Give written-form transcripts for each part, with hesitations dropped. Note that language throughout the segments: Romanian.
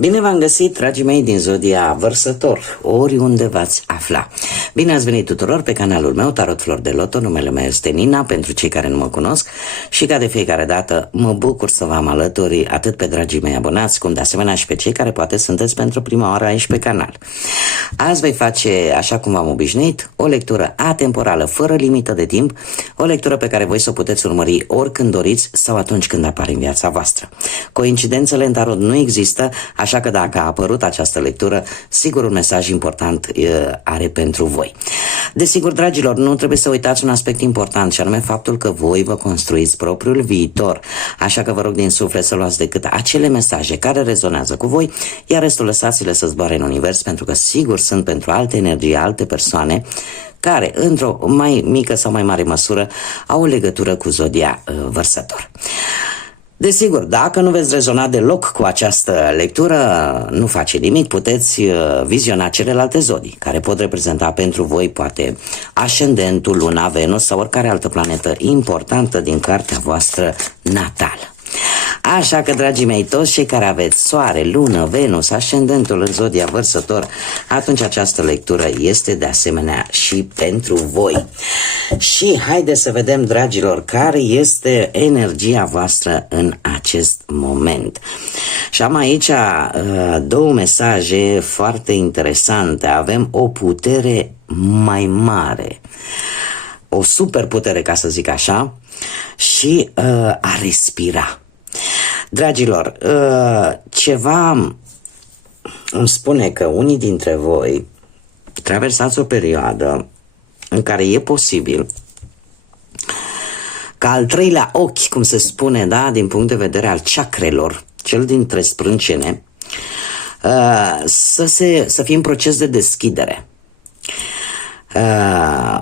Bine v-am găsit, dragii mei din Zodia Vărsător, oriunde v-ați afla. Bine ați venit tuturor pe canalul meu, Tarot Flor de Loto. Numele meu este Nina, pentru cei care nu mă cunosc, și ca de fiecare dată mă bucur să vă am alături atât pe dragii mei abonați, cum de asemenea și pe cei care poate sunteți pentru prima oară aici pe canal. Azi voi face, așa cum v-am obișnuit, o lectură atemporală, fără limită de timp, o lectură pe care voi să o puteți urmări oricând doriți sau atunci când apare în viața voastră. Coincidențele în tarot nu există, așa că dacă a apărut această lectură, sigur un mesaj important are pentru voi. Desigur, dragilor, nu trebuie să uitați un aspect important, și anume faptul că voi vă construiți propriul viitor. Așa că vă rog din suflet să luați decât acele mesaje care rezonează cu voi, iar restul lăsați-le să zboare în univers, pentru că sigur sunt pentru alte energii, alte persoane care, într-o mai mică sau mai mare măsură, au o legătură cu Zodia Vărsător. Desigur, dacă nu veți rezona deloc cu această lectură, nu face nimic, puteți viziona celelalte zodii, care pot reprezenta pentru voi poate ascendentul, luna, Venus sau oricare altă planetă importantă din cartea voastră natală. Așa că, dragii mei, toți cei care aveți soare, lună, Venus, ascendentul în Zodia Vărsător, atunci această lectură este de asemenea și pentru voi. Și haideți să vedem, dragilor, care este energia voastră în acest moment. Și am aici două mesaje foarte interesante. Avem o putere mai mare, o superputere, ca să zic așa, și a respira. Dragilor, ceva îmi spune că unii dintre voi traversați o perioadă în care e posibil ca al treilea ochi, cum se spune, da, din punct de vedere al chakrelor, cel dintre sprâncene, să fie în proces de deschidere.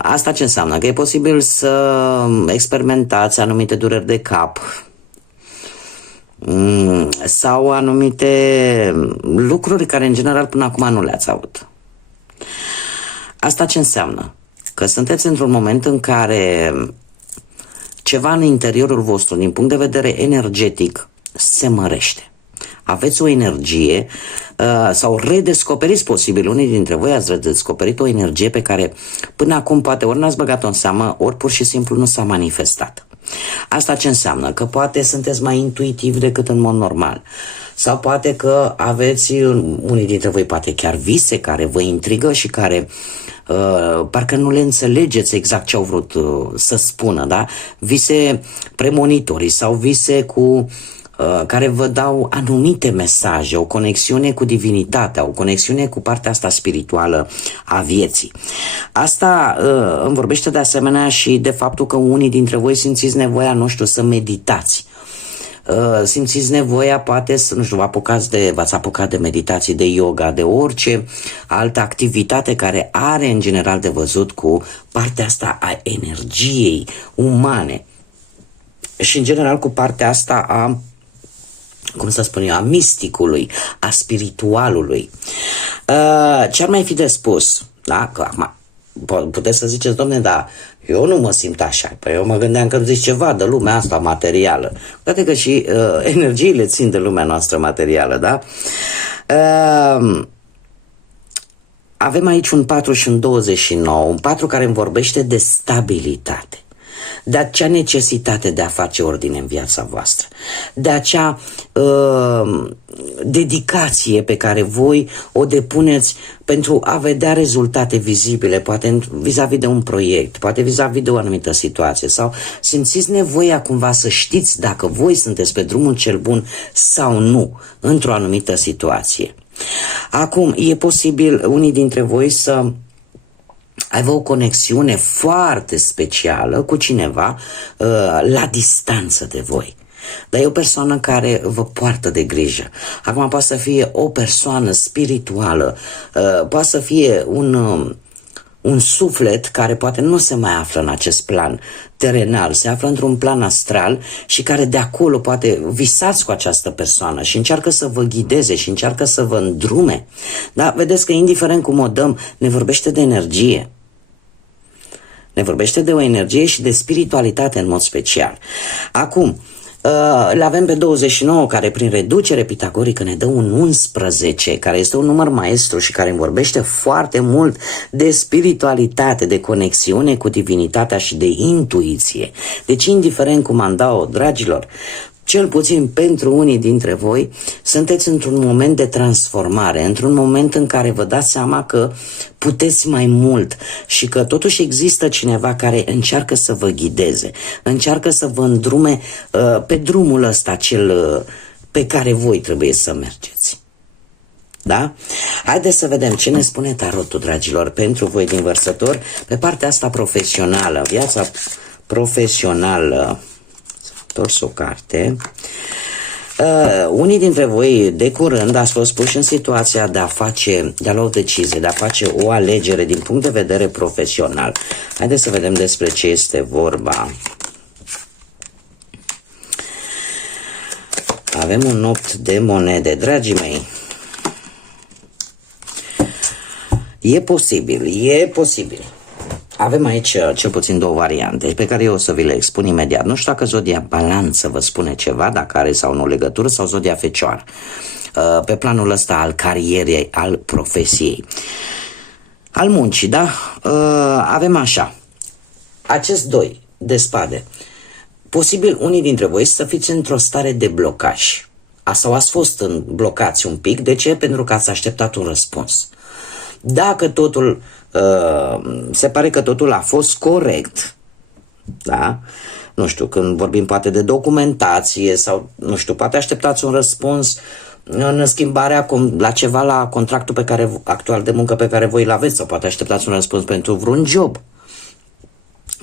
Asta ce înseamnă? Că e posibil să experimentați anumite dureri de cap sau anumite lucruri care în general până acum nu le-ați avut. Asta ce înseamnă? Că sunteți într-un moment în care ceva în interiorul vostru, din punct de vedere energetic, se mărește. Aveți o energie sau redescoperiți, posibil, unii dintre voi ați redescoperit o energie pe care până acum poate ori n-ați băgat-o în seamă, ori pur și simplu nu s-a manifestat. Asta ce înseamnă? Că poate sunteți mai intuitivi decât în mod normal. Sau poate că aveți, unii dintre voi poate chiar vise care vă intrigă și care parcă nu le înțelegeți exact ce au vrut să spună, da? Vise premonitorii sau vise care vă dau anumite mesaje, o conexiune cu divinitatea, o conexiune cu partea asta spirituală a vieții. Asta îmi vorbește de asemenea și de faptul că unii dintre voi simțiți nevoia, nu știu, să meditați. Simțiți nevoia, poate, să, nu știu, v-ați apucat de meditații, de yoga, de orice altă activitate care are în general de văzut cu partea asta a energiei umane și în general cu partea asta a, cum să spun eu, a misticului, a spiritualului. Ce ar mai fi de spus? Da? Că acum puteți să ziceți, domne, dar eu nu mă simt așa. Păi eu mă gândeam că îmi zici ceva de lumea asta materială. Poate că și energiile țin de lumea noastră materială, da? Avem aici un 4 și un 29, un 4 care îmi vorbește de stabilitate, de acea necesitate de a face ordine în viața voastră, de acea dedicație pe care voi o depuneți pentru a vedea rezultate vizibile, poate vis-a-vis de un proiect, poate vis-a-vis de o anumită situație, sau simțiți nevoia cumva să știți dacă voi sunteți pe drumul cel bun sau nu într-o anumită situație. Acum, e posibil unii dintre voi să aibă o conexiune foarte specială cu cineva la distanță de voi. Dar e o persoană care vă poartă de grijă. Acum poate să fie o persoană spirituală, poate să fie un suflet care poate nu se mai află în acest plan terenal, se află într-un plan astral și care de acolo poate visați cu această persoană și încearcă să vă ghideze și încearcă să vă îndrume. Da? Vedeți că indiferent cum o dăm, ne vorbește de energie. Ne vorbește de o energie și de spiritualitate în mod special. Acum, Îl avem pe 29, care prin reducere pitagorică ne dă un 11, care este un număr maestru și care îmi vorbește foarte mult de spiritualitate, de conexiune cu divinitatea și de intuiție. Deci, indiferent cum am dat-o, dragilor, cel puțin pentru unii dintre voi, sunteți într-un moment de transformare, într-un moment în care vă dați seama că puteți mai mult și că totuși există cineva care încearcă să vă ghideze, încearcă să vă îndrume pe drumul ăsta cel pe care voi trebuie să mergeți. Da? Haideți să vedem ce ne spune tarotul, dragilor, pentru voi din Vărsător, pe partea asta profesională, viața profesională. Întors o carte. Unii dintre voi de curând ați fost puși în situația de a lua o decizie, de a face o alegere din punct de vedere profesional. Haideți să vedem despre ce este vorba. Avem un 8 de monede, dragii mei. E posibil. Avem aici cel puțin două variante pe care eu o să vi le expun imediat. Nu știu dacă zodia Balanță vă spune ceva, dacă are sau nu legătură, sau zodia Fecioară, pe planul ăsta al carierei, al profesiei, al muncii, da? Avem așa, acest 2 de spade. Posibil unii dintre voi să fiți într-o stare de blocaj. Sau ați fost blocați un pic. De ce? Pentru că ați așteptat un răspuns. Dacă totul se pare că totul a fost corect, da? Nu știu, când vorbim poate de documentație sau, nu știu, poate așteptați un răspuns în schimbarea la ceva, la contractul actual de muncă pe care voi îl aveți, sau poate așteptați un răspuns pentru vreun job.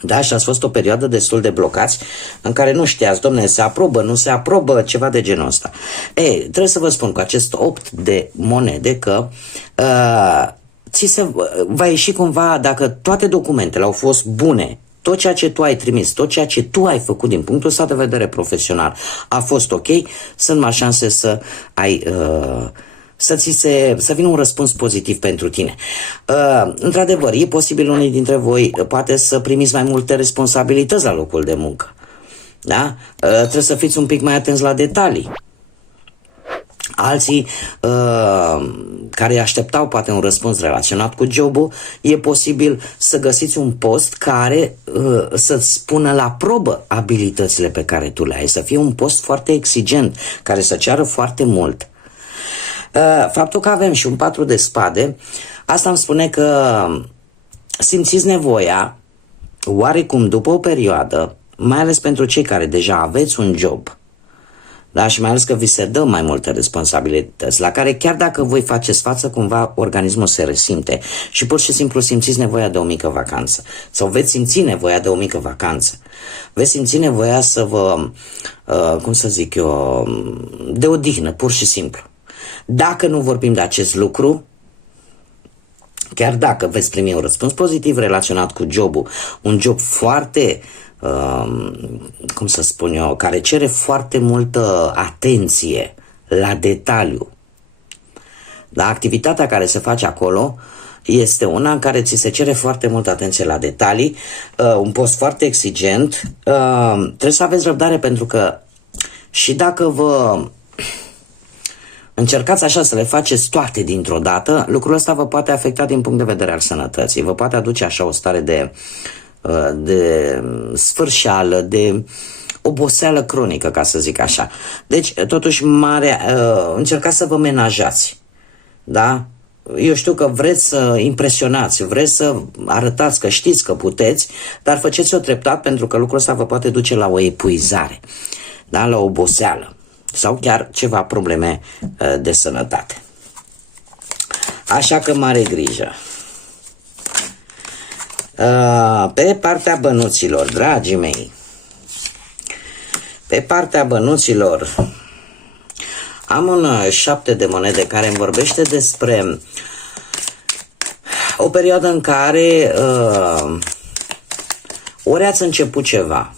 Da, și ați fost o perioadă destul de blocați în care nu știați, domne, se aprobă, nu se aprobă, ceva de genul ăsta. Trebuie să vă spun cu acest 8 de monede că va ieși cumva, dacă toate documentele au fost bune, tot ceea ce tu ai trimis, tot ceea ce tu ai făcut din punctul ăsta de vedere profesional a fost ok, sunt mai șanse să ai să vină un răspuns pozitiv pentru tine. Într-adevăr, e posibil unii dintre voi poate să primiți mai multe responsabilități la locul de muncă. Da? Trebuie să fiți un pic mai atenți la detalii. Alții care așteptau poate un răspuns relaționat cu jobul, e posibil să găsiți un post care să-ți pună la probă abilitățile pe care tu le ai, să fie un post foarte exigent, care să ceară foarte mult. Faptul că avem și un 4 de spade, asta îmi spune că simțiți nevoia, oarecum după o perioadă, mai ales pentru cei care deja aveți un job, da? Și mai ales că vi se dă mai multe responsabilități, la care chiar dacă voi faceți față, cumva organismul se resimte și pur și simplu simțiți nevoia de o mică vacanță. Sau veți simți nevoia de o mică vacanță. Veți simți nevoia să vă, cum să zic eu, de odihnă, pur și simplu. Dacă nu vorbim de acest lucru, chiar dacă veți primi un răspuns pozitiv relaționat cu jobul, un job foarte, cum să spun eu, care cere foarte multă atenție la detaliu, da? Activitatea care se face acolo este una în care ți se cere foarte multă atenție la detalii, un post foarte exigent, trebuie să aveți răbdare, pentru că și dacă vă încercați așa să le faceți toate dintr-o dată, lucrul ăsta vă poate afecta din punct de vedere al sănătății, vă poate aduce așa o stare de sfârșeală, de oboseală cronică, ca să zic așa. Deci, totuși, încercați să vă menajați, da? Eu știu că vreți să impresionați, vreți să arătați că știți că puteți, dar faceți-o treptat, pentru că lucrul ăsta vă poate duce la o epuizare, da? La o oboseală sau chiar ceva probleme de sănătate. Așa că mare grijă. Pe partea bănuților, dragii mei, pe partea bănuților am un 7 de monede care îmi vorbește despre o perioadă în care ori ați început ceva,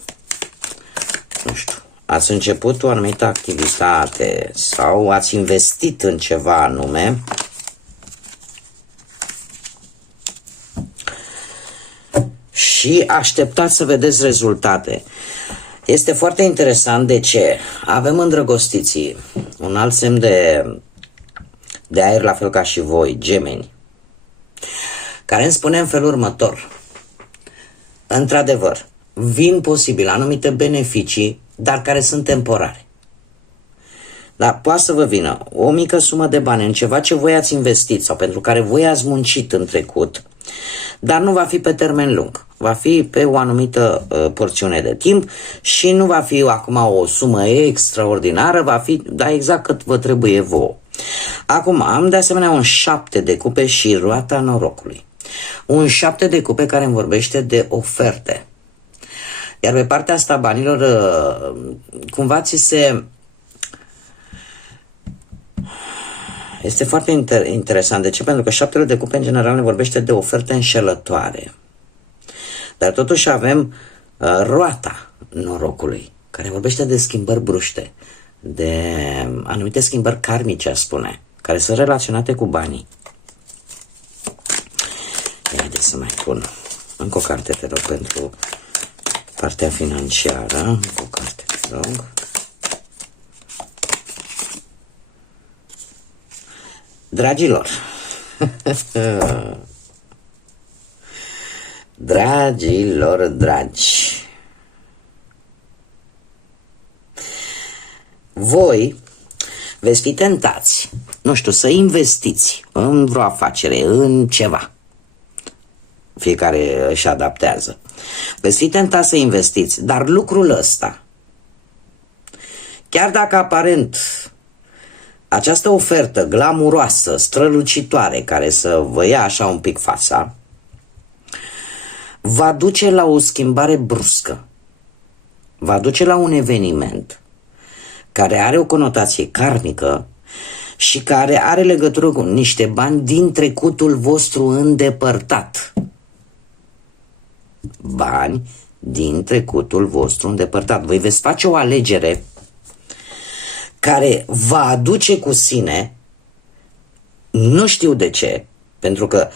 nu știu, ați început o anumită activitate sau ați investit în ceva anume și așteptați să vedeți rezultate. Este foarte interesant de ce avem îndrăgostiții un alt semn de aer, la fel ca și voi, gemeni, care îmi spune în felul următor: într-adevăr, vin posibil anumite beneficii, dar care sunt temporare. Dar poate să vă vină o mică sumă de bani în ceva ce voi ați investit sau pentru care voi ați muncit în trecut, dar nu va fi pe termen lung. Va fi pe o anumită porțiune de timp și nu va fi acum o sumă extraordinară, va fi exact cât vă trebuie vouă. Acum am de asemenea un 7 de cupe și roata norocului. Un 7 de cupe care îmi vorbește de oferte. Iar pe partea asta banilor, cumva ți se... Este foarte interesant. De ce? Pentru că 7 de cupe în general ne vorbește de oferte înșelătoare. Dar totuși avem roata norocului, care vorbește de schimbări bruște, de anumite schimbări karmice, aș spune, care sunt relaționate cu banii. Haideți să mai pun încă o carte, te rog, pentru partea financiară. Încă o carte, te rog. Dragilor, dragilor dragi, voi veți fi tentați, nu știu, să investiți în vreo afacere, în ceva. Fiecare își adaptează. Veți fi tentați să investiți, dar lucrul ăsta, chiar dacă aparent această ofertă glamuroasă, strălucitoare, care să vă ia așa un pic fața, va duce la o schimbare bruscă, va duce la un eveniment care are o conotație karmică și care are legătură cu niște bani din trecutul vostru îndepărtat. Bani din trecutul vostru îndepărtat. Voi veți face o alegere care va aduce cu sine, nu știu de ce, pentru că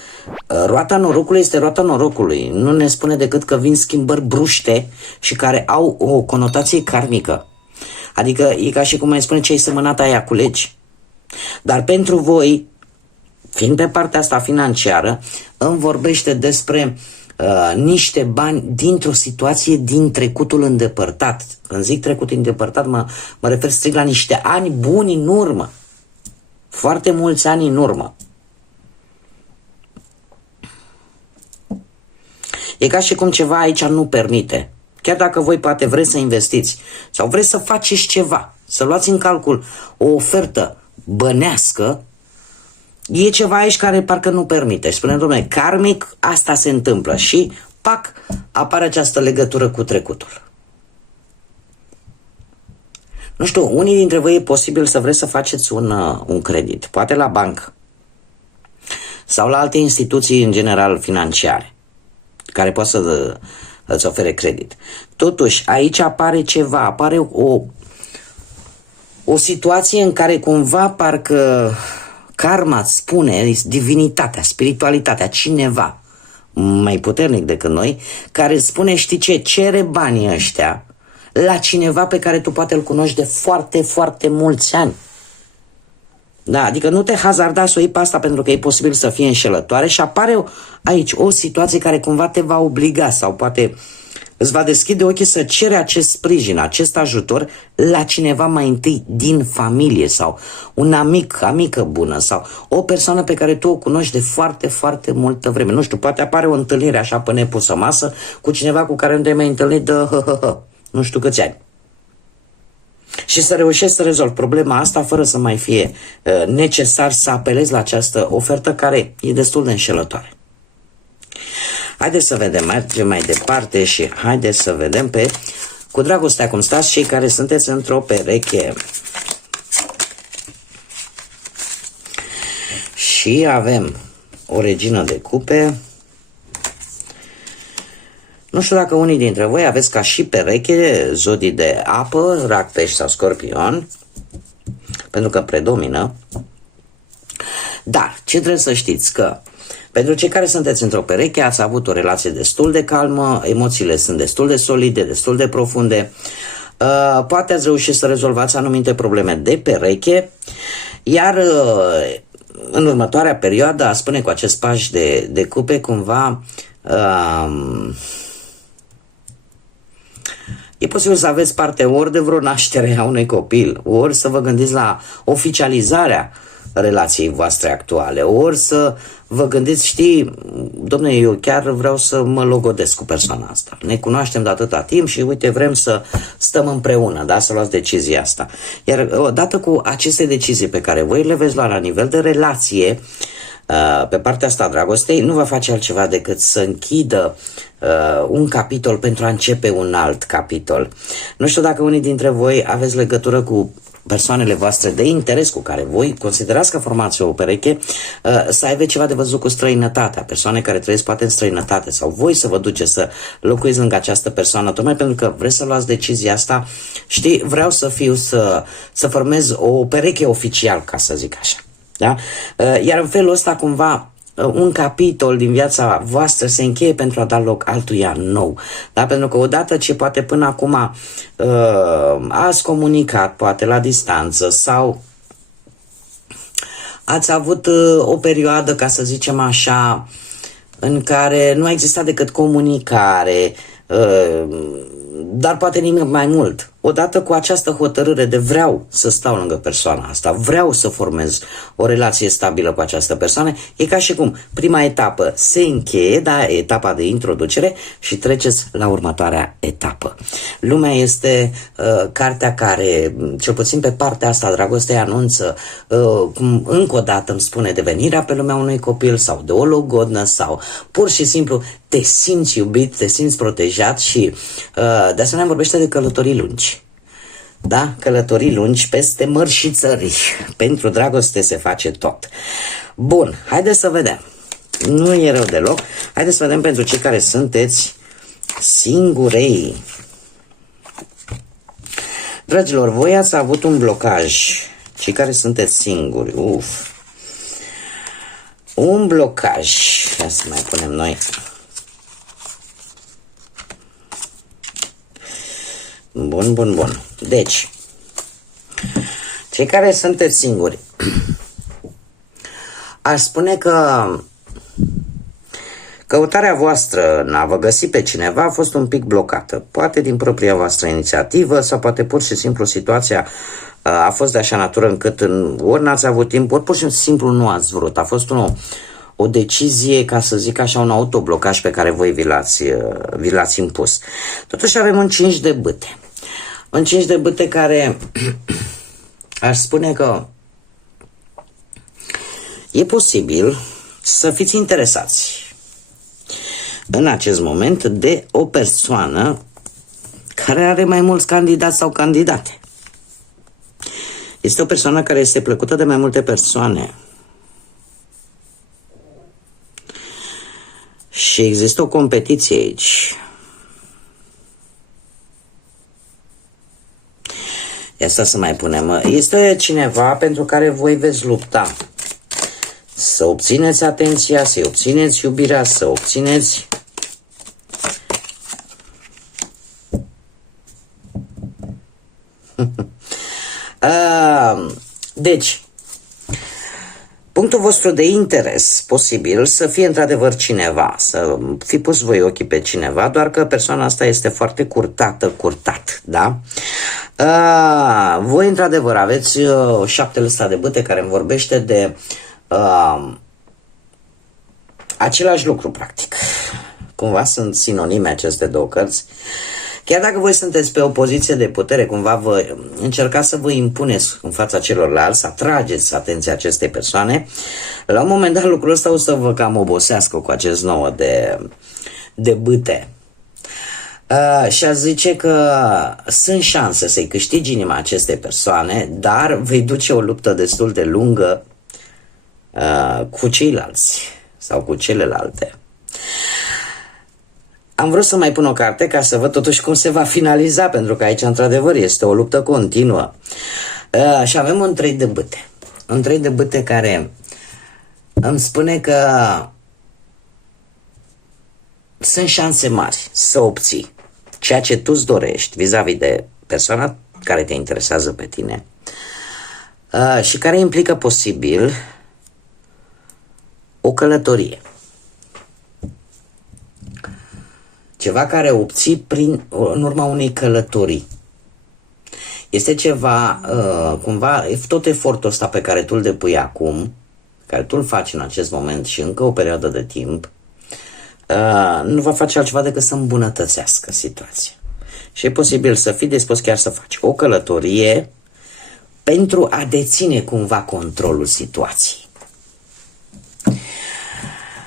roata norocului este roata norocului, nu ne spune decât că vin schimbări bruște și care au o conotație karmică. Adică e ca și cum mai spune: ce ai semănat aia culegi. Dar pentru voi, fiind pe partea asta financiară, îmi vorbește despre niște bani dintr-o situație din trecutul îndepărtat. Când zic trecut îndepărtat, mă refer strict la niște ani buni în urmă. Foarte mulți ani în urmă. E ca și cum ceva aici nu permite. Chiar dacă voi poate vreți să investiți sau vreți să faceți ceva, să luați în calcul o ofertă bănească, e ceva aici care parcă nu permite. Și spune: dom'le, karmic, asta se întâmplă și, pac, apare această legătură cu trecutul. Nu știu, unii dintre voi e posibil să vreți să faceți un credit, poate la bancă sau la alte instituții în general financiare, care pot să îți ofere credit. Totuși, aici apare ceva, apare o situație în care cumva parcă karma îți spune, divinitatea, spiritualitatea, cineva mai puternic decât noi, care îți spune: știi ce, cere banii ăștia la cineva pe care tu poate îl cunoști de foarte, foarte mulți ani. Da, adică nu te hazarda să o iei pe asta, pentru că e posibil să fie înșelătoare și apare aici o situație care cumva te va obliga sau poate îți va deschide ochii să cere acest sprijin, acest ajutor la cineva mai întâi din familie sau un amic, amică bună sau o persoană pe care tu o cunoști de foarte, foarte multă vreme. Nu știu, poate apare o întâlnire așa pe nepusă masă cu cineva cu care nu te-ai mai întâlnit de nu știu câți ani. Și să reușești să rezolvi problema asta fără să mai fie necesar să apelezi la această ofertă care e destul de înșelătoare. Haideți să vedem, mergem mai departe și haideți să vedem cu dragostea cum stați cei care sunteți într-o pereche. Și avem o regină de cupe. Nu știu dacă unii dintre voi aveți ca și pereche zodii de apă, Rac, Pești sau Scorpion, pentru că predomină. Dar ce trebuie să știți? Că Pentru cei care sunteți într-o pereche, ați avut o relație destul de calmă, emoțiile sunt destul de solide, destul de profunde, poate ați reușit să rezolvați anumite probleme de pereche, iar în următoarea perioadă, a spune cu acest paș de cupe, cumva e posibil să aveți parte ori de vreo naștere a unui copil, ori să vă gândiți la oficializarea relației voastre actuale, ori să vă gândiți, știi, dom'le, eu chiar vreau să mă logodesc cu persoana asta. Ne cunoaștem de atâta timp și uite, vrem să stăm împreună, da, să luați decizia asta. Iar odată cu aceste decizii pe care voi le veți lua la nivel de relație, pe partea asta a dragostei, nu va face altceva decât să închidă un capitol pentru a începe un alt capitol. Nu știu dacă unii dintre voi aveți legătură cu persoanele voastre de interes cu care voi considerați că formați o pereche, să aibă ceva de văzut cu străinătatea, persoane care trăiesc poate în străinătate, sau voi să vă duceți să locuiți lângă această persoană, tocmai pentru că vreți să luați decizia asta. Știi, vreau să formez o pereche oficial, ca să zic așa. Da? Iar în felul ăsta cumva un capitol din viața voastră se încheie pentru a da loc altuia nou. Da? Pentru că odată ce poate până acum ați comunicat, poate la distanță, sau ați avut o perioadă, ca să zicem așa, în care nu a existat decât comunicare, dar poate nimic mai mult. Odată cu această hotărâre de vreau să stau lângă persoana asta, vreau să formez o relație stabilă cu această persoană, e ca și cum prima etapă se încheie, da, etapa de introducere, și treceți la următoarea etapă. Lumea este cartea care, cel puțin pe partea asta a dragostei, anunță cum încă o dată îmi spune de venirea pe lumea unui copil sau de o logodnă, sau pur și simplu te simți iubit, te simți protejat și de asemenea vorbește de călătorii lungi. Da? Călătorii lungi peste mări și țări. Pentru dragoste se face tot. Bun, haideți să vedem. Nu e rău deloc. Haideți să vedem pentru cei care sunteți singurei. Dragilor, voi ați avut un blocaj. Cei care sunteți singuri. Un blocaj. Ia să mai punem noi. Bun. Deci, cei care sunteți singuri, aș spune că căutarea voastră în a vă găsi pe cineva a fost un pic blocată. Poate din propria voastră inițiativă, sau poate pur și simplu situația a fost de așa natură încât ori n-ați avut timp, ori pur și simplu nu ați vrut. A fost o decizie, ca să zic așa, un autoblocaj pe care voi vi l-ați impus. Totuși avem un 5 de bâte. Un 5 de bâte care aș spune că e posibil să fiți interesați în acest moment de o persoană care are mai mulți candidați sau candidate. Este o persoană care este plăcută de mai multe persoane. Și există o competiție aici. Asta să mai punem. Este cineva pentru care voi veți lupta. Să obțineți atenția, să obțineți iubirea, să obțineți deci, punctul vostru de interes posibil să fie într-adevăr cineva, să fi pus voi ochii pe cineva, doar că persoana asta este foarte curtat, da? Voi într-adevăr aveți șaptele ăsta de bâte care îmi vorbește de același lucru, practic. Cumva sunt sinonime aceste două cărți. Chiar dacă voi sunteți pe o poziție de putere, cumva vă încercați să vă impuneți în fața celorlalți, să atrageți atenția acestei persoane, la un moment dat lucrul ăsta o să vă cam obosească cu acest 9 de bâte. Și a zice că sunt șanse să-i câștigi inima acestei persoane, dar vei duce o luptă destul de lungă cu ceilalți sau cu celelalte. Am vrut să mai pun o carte ca să văd totuși cum se va finaliza, pentru că aici într-adevăr este o luptă continuă. Și avem un 3 de bâte. Un 3 de bâte care îmi spune că sunt șanse mari să obții ceea ce tu îți dorești vis-a-vis de persoana care te interesează pe tine și care implică posibil o călătorie. Ceva care obții în urma unei călătorii. Este ceva, cumva, tot efortul ăsta pe care tu îl depui acum, care tu îl faci în acest moment și încă o perioadă de timp, nu va face altceva decât să îmbunătățească situația. Și e posibil să fii dispus chiar să faci o călătorie pentru a deține cumva controlul situației.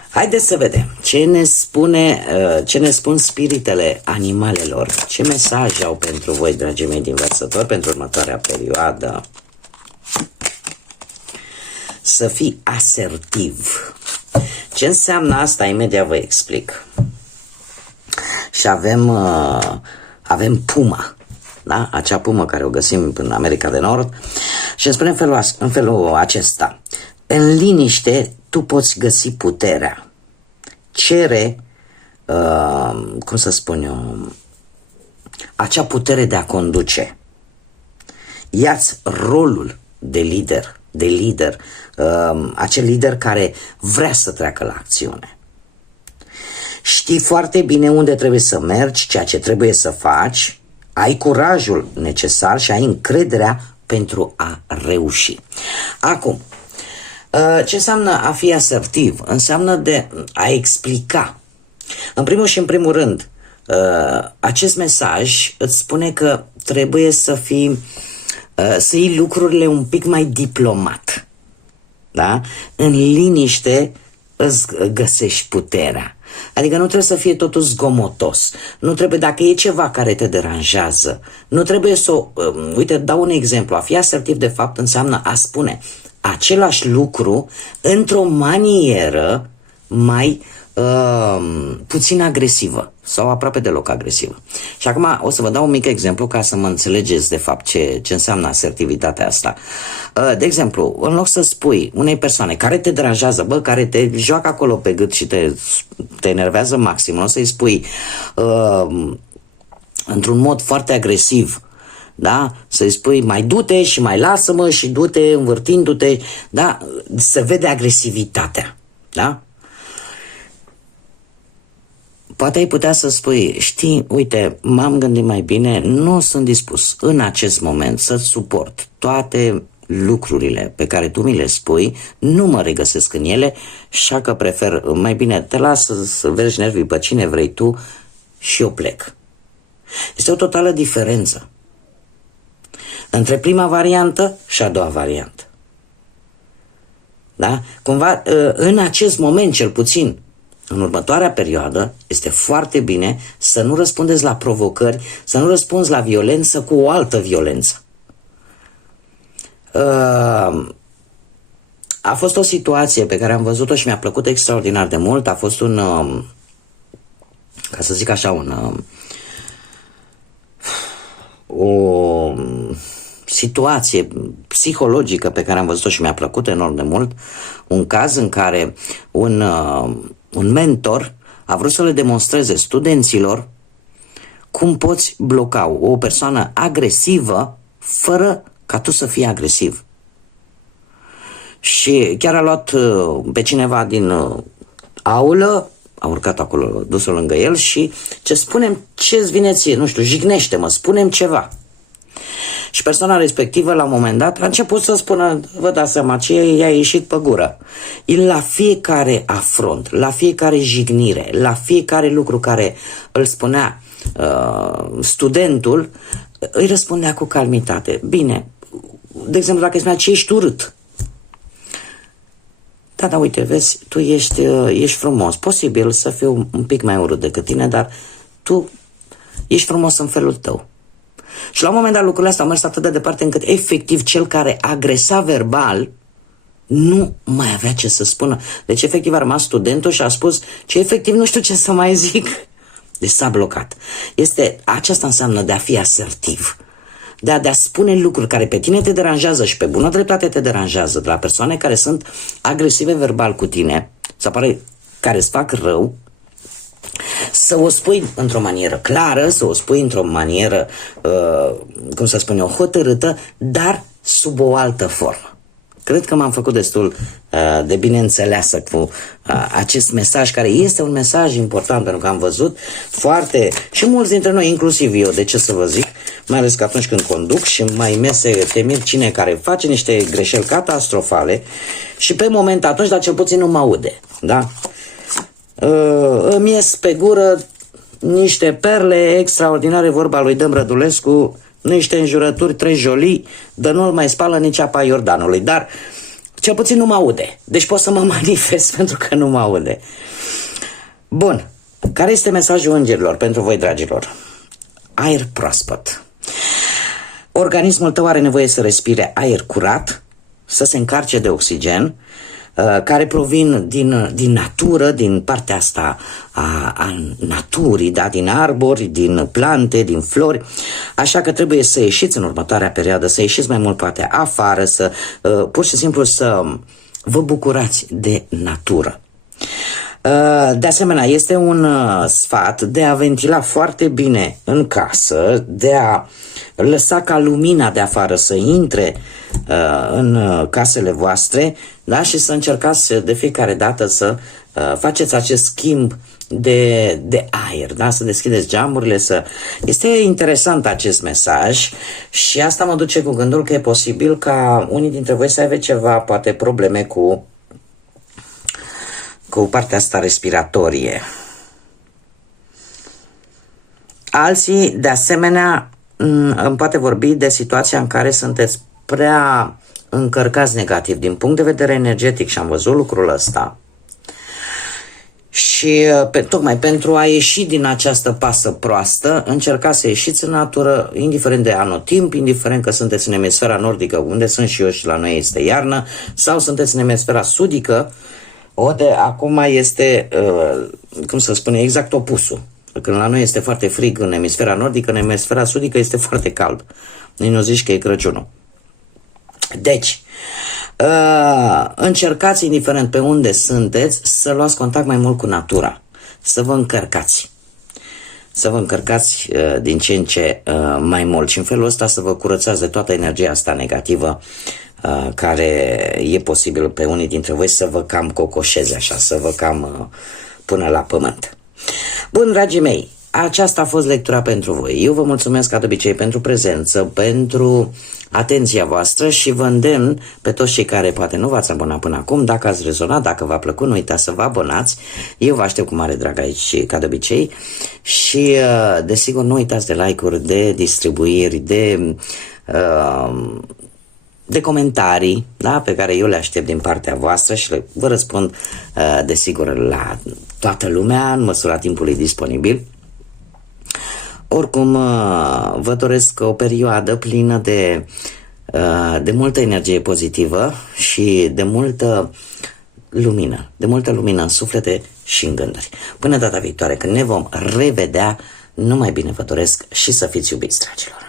Haideți să vedem ce ne spun spiritele animalelor, ce mesaje au pentru voi, dragii mei din Vărsător, pentru următoarea perioadă. Să fii asertiv. Ce înseamnă asta? Imediat vă explic. Și avem puma, da? Acea pumă care o găsim în America de Nord și îmi spune în felul acesta: în liniște tu poți găsi puterea. Cere, cum să spun eu, acea putere de a conduce. Ia-ți rolul de lider, acel lider care vrea să treacă la acțiune. Știi foarte bine unde trebuie să mergi, ceea ce trebuie să faci, ai curajul necesar și ai încrederea pentru a reuși. Acum, ce înseamnă a fi asertiv? Înseamnă de a explica. În primul și în primul rând, acest mesaj îți spune că trebuie să iei lucrurile un pic mai diplomat. Da? În liniște îți găsești puterea. Adică nu trebuie să fie totul zgomotos. Nu trebuie, dacă e ceva care te deranjează, nu trebuie să uite, dau un exemplu. A fi asertiv, de fapt, înseamnă a spune același lucru într-o manieră mai puțin agresivă sau aproape deloc agresivă. Și acum o să vă dau un mic exemplu ca să mă înțelegeți de fapt ce înseamnă asertivitatea asta. De exemplu, în loc să spui unei persoane care te deranjează, care te joacă acolo pe gât și te enervează maxim, o să-i spui într-un mod foarte agresiv, da? Să-i spui mai du-te și mai lasă-mă și du-te învârtindu-te, da? Se vede agresivitatea, da? Poate ai putea să spui: știi, uite, m-am gândit mai bine, nu sunt dispus în acest moment să-ți suport toate lucrurile pe care tu mi le spui, nu mă regăsesc în ele, așa că prefer, mai bine te las să vergi nervii pe cine vrei tu și eu plec. Este o totală diferență între prima variantă și a doua variantă. Da? Cumva, în acest moment, cel puțin, în următoarea perioadă, este foarte bine să nu răspundeți la provocări, să nu răspunzi la violență cu o altă violență. A fost o situație pe care am văzut-o și mi-a plăcut extraordinar de mult. A fost ca să zic așa, o situație psihologică pe care am văzut-o și mi-a plăcut enorm de mult. Un caz în care un mentor a vrut să le demonstreze studenților cum poți bloca o persoană agresivă fără ca tu să fii agresiv. Și chiar a luat pe cineva din aulă, a urcat acolo, dus-o lângă el și ce-ți vine ție, nu știu, jignește-mă, spune-mi ceva. Și persoana respectivă, la un moment dat, a început să spună, vă dați seama, ce i-a ieșit pe gură. El, la fiecare afront, la fiecare jignire, la fiecare lucru care îl spunea studentul, îi răspundea cu calmitate. Bine, de exemplu, dacă îi spunea, ce ești urât? Da, uite, vezi, tu ești frumos. Posibil să fiu un pic mai urât decât tine, dar tu ești frumos în felul tău. Și la un moment dat lucrurile astea au mers atât de departe încât efectiv cel care agresa verbal nu mai avea ce să spună. Deci efectiv a rămas studentul și a spus ce efectiv nu știu ce să mai zic. Deci s-a blocat. Aceasta înseamnă de a fi asertiv. De a spune lucruri care pe tine te deranjează și pe bună dreptate te deranjează, de la persoane care sunt agresive verbal cu tine sau care îți fac rău, să o spui într-o manieră clară, să o spui într-o manieră, cum să spun eu, hotărâtă, dar sub o altă formă. Cred că m-am făcut destul de bine înțeleasă cu acest mesaj, care este un mesaj important, pentru că am văzut foarte, și mulți dintre noi, inclusiv eu, de ce să vă zic, mai ales că atunci când conduc și mai mese temir cine care face niște greșeli catastrofale și pe moment atunci, dar cel puțin nu mă aude, da? Îmi ies pe gură niște perle extraordinare, vorba lui Dăm Rădulescu, niște înjurături, 3 jolii, de nu-l mai spală nici apa Iordanului, dar cel puțin nu mă aude. Deci pot să mă manifest pentru că nu mă aude. Bun. Care este mesajul îngerilor pentru voi, dragilor? Aer proaspăt. Organismul tău are nevoie să respire aer curat, să se încarce de oxigen, care provin din natură, din partea asta a naturii, da? Din arbori, din plante, din flori. Așa că trebuie să ieșiți în următoarea perioadă, să ieșiți mai mult poate afară, să pur și simplu să vă bucurați de natură. De asemenea, este un sfat de a ventila foarte bine în casă, de a lăsa ca lumina de afară să intre în casele voastre, da? Și să încercați de fiecare dată să faceți acest schimb de aer, da? Să deschideți geamurile, Este interesant acest mesaj și asta mă duce cu gândul că e posibil ca unii dintre voi să aibă ceva, poate probleme cu partea asta respiratorie. Alții, de asemenea, îmi poate vorbi de situația în care sunteți prea încărcați negativ din punct de vedere energetic și am văzut lucrul ăsta. Și tocmai pentru a ieși din această pasă proastă, încercați să ieșiți în natură, indiferent de anotimp, indiferent că sunteți în emisfera nordică, unde sunt și eu și la noi este iarnă, sau sunteți în emisfera sudică, unde acum este, cum să spun, exact opusul. Când la noi este foarte frig în emisfera nordică, în emisfera sudică este foarte cald. Nu zici că e Crăciunul. Deci, încercați, indiferent pe unde sunteți, să luați contact mai mult cu natura. Să vă încărcați. Să vă încărcați din ce în ce mai mult. Și în felul ăsta să vă curățați de toată energia asta negativă care e posibil pe unii dintre voi să vă cam cocoșeze așa, să vă cam pună la pământ. Bun, dragii mei, aceasta a fost lectura pentru voi. Eu vă mulțumesc ca de obicei pentru prezență, pentru atenția voastră și vă îndemn pe toți cei care poate nu v-ați abonat până acum, dacă ați rezonat, dacă v-a plăcut, nu uitați să vă abonați. Eu vă aștept cu mare drag aici, ca de obicei, și desigur nu uitați de like-uri, de distribuiri, de comentarii, da, pe care eu le aștept din partea voastră și vă răspund desigur la toată lumea în măsura timpului disponibil. Oricum, vă doresc o perioadă plină de multă energie pozitivă și de multă lumină în suflete și în gânduri. Până data viitoare, când ne vom revedea, numai bine vă doresc și să fiți iubiți, dragilor!